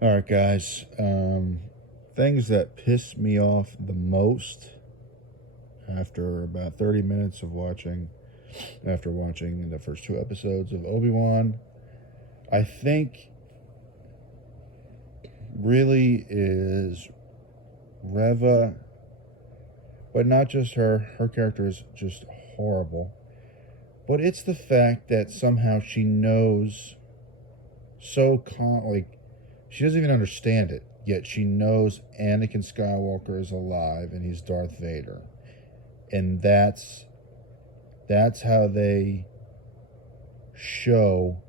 All right, guys. Things that piss me off the most after about 30 minutes of after watching the first two episodes of Obi-Wan, I think really is Reva, but not just her. Her character is just horrible. But it's the fact that somehow she knows like she doesn't even understand it, yet she knows Anakin Skywalker is alive and he's Darth Vader. And that's how they show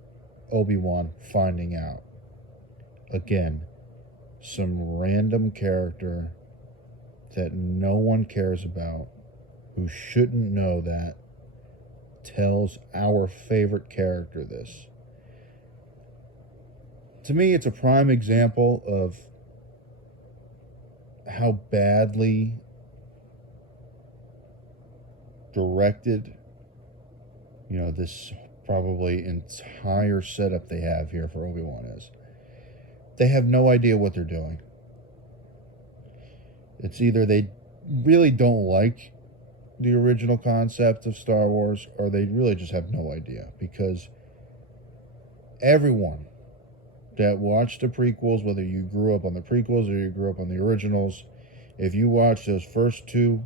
Obi-Wan finding out. Again, some random character that no one cares about, who shouldn't know that, tells our favorite character this. To me, it's a prime example of how badly directed, this probably entire setup they have here for Obi-Wan is. They have no idea what they're doing. It's either they really don't like the original concept of Star Wars, or they really just have no idea, because everyone that watched the prequels, whether you grew up on the prequels or you grew up on the originals, if you watch those first two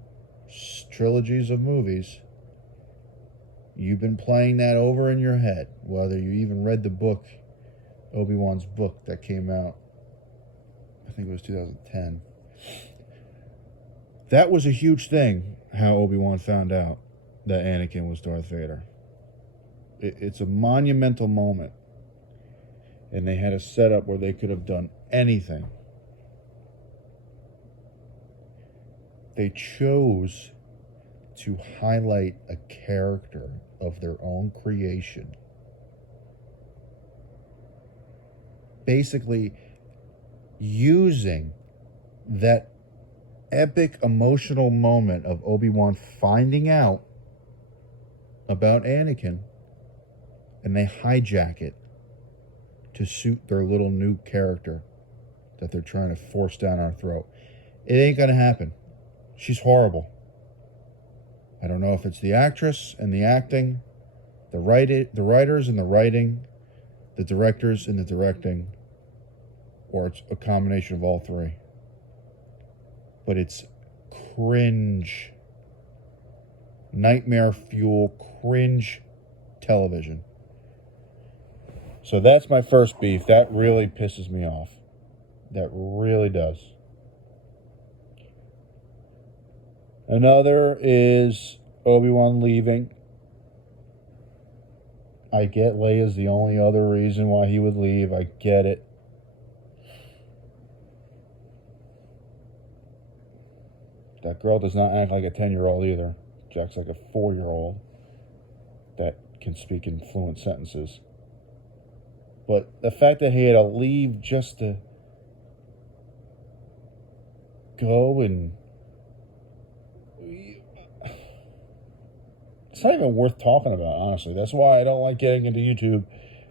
trilogies of movies, you've been playing that over in your head, whether you even read the book, Obi-Wan's book that came out, I think it was 2010. That was a huge thing, how Obi-Wan found out that Anakin was Darth Vader. It's a monumental moment. And they had a setup where they could have done anything. They chose to highlight a character of their own creation. Basically, using that epic emotional moment of Obi-Wan finding out about Anakin, and they hijack it to suit their little new character that they're trying to force down our throat. It ain't gonna happen. She's horrible. I don't know if it's the actress and the acting, the writers and the writing, the directors and the directing, or it's a combination of all three. But it's cringe, nightmare fuel, cringe television. So that's my first beef. That really pisses me off. That really does. Another is Obi-Wan leaving. I get Leia's the only other reason why he would leave. I get it. That girl does not act like a 10-year-old either. She acts like a 4-year-old that can speak in fluent sentences. But the fact that he had to leave just to go and... it's not even worth talking about, honestly. That's why I don't like getting into YouTube,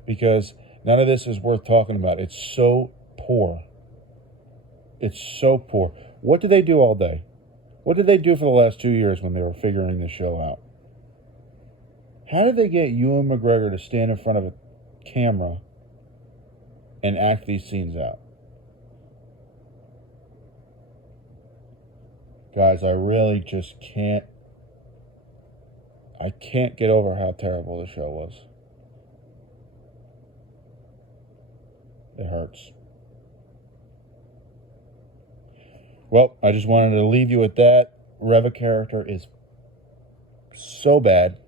because none of this is worth talking about. It's so poor. It's so poor. What did they do all day? What did they do for the last 2 years when they were figuring this show out? How did they get Ewan McGregor to stand in front of a camera and act these scenes out? Guys, I really just can't. I can't get over how terrible the show was. It hurts. Well, I just wanted to leave you with that. Reva character is so bad,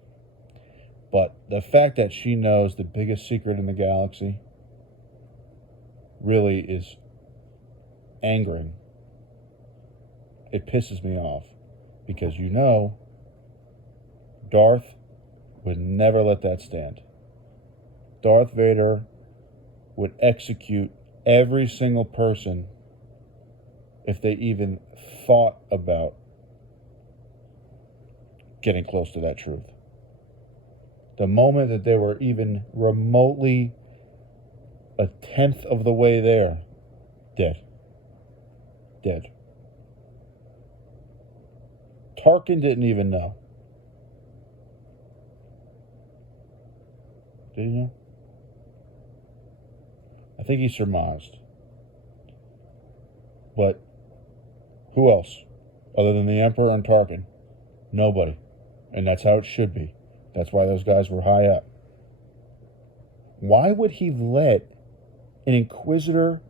but the fact that she knows the biggest secret in the galaxy really is angering. It pisses me off, because Darth would never let that stand. Darth Vader would execute every single person if they even thought about getting close to that truth. The moment that they were even remotely a tenth of the way there, Dead. Dead. Tarkin didn't even know. Did he know? I think he surmised. But who else? Other than the Emperor and Tarkin? Nobody. And that's how it should be. That's why those guys were high up. Why would he let an Inquisitor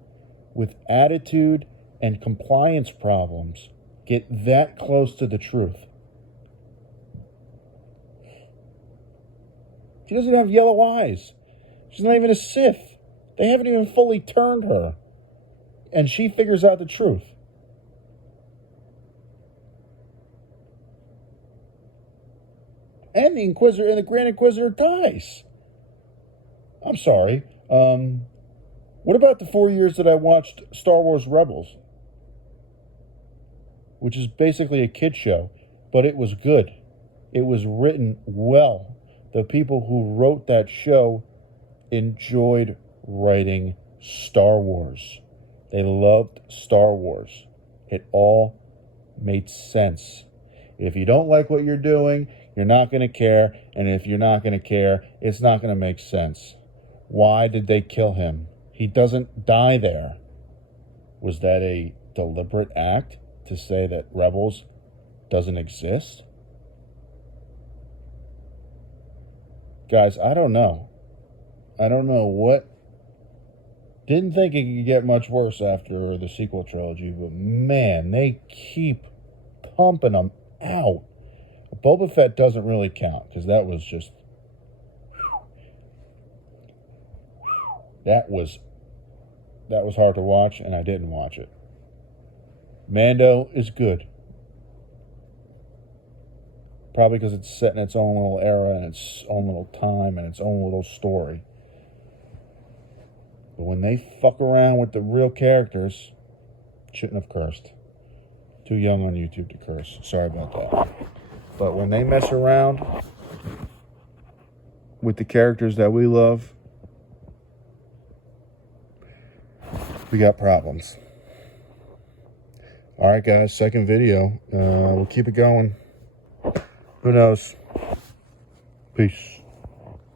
with attitude and compliance problems get that close to the truth? She doesn't have yellow eyes. She's not even a Sith. They haven't even fully turned her. And she figures out the truth. And the Inquisitor and the Grand Inquisitor dies. I'm sorry. What about the 4 years that I watched Star Wars Rebels? Which is basically a kid show, but it was good. It was written well. The people who wrote that show enjoyed writing Star Wars. They loved Star Wars. It all made sense. If you don't like what you're doing, you're not going to care. And if you're not going to care, it's not going to make sense. Why did they kill him? He doesn't die there. Was that a deliberate act to say that Rebels doesn't exist? Guys, I don't know. I don't know what. Didn't think it could get much worse after the sequel trilogy, but man, they keep pumping them out. Boba Fett doesn't really count, because that was just... That was hard to watch, and I didn't watch it. Mando is good. Probably because it's set in its own little era, and its own little time, and its own little story. But when they fuck around with the real characters, shouldn't have cursed. Too young on YouTube to curse. Sorry about that. But when they mess around with the characters that we love, we got problems. All right, guys, second video. We'll keep it going. Who knows? Peace.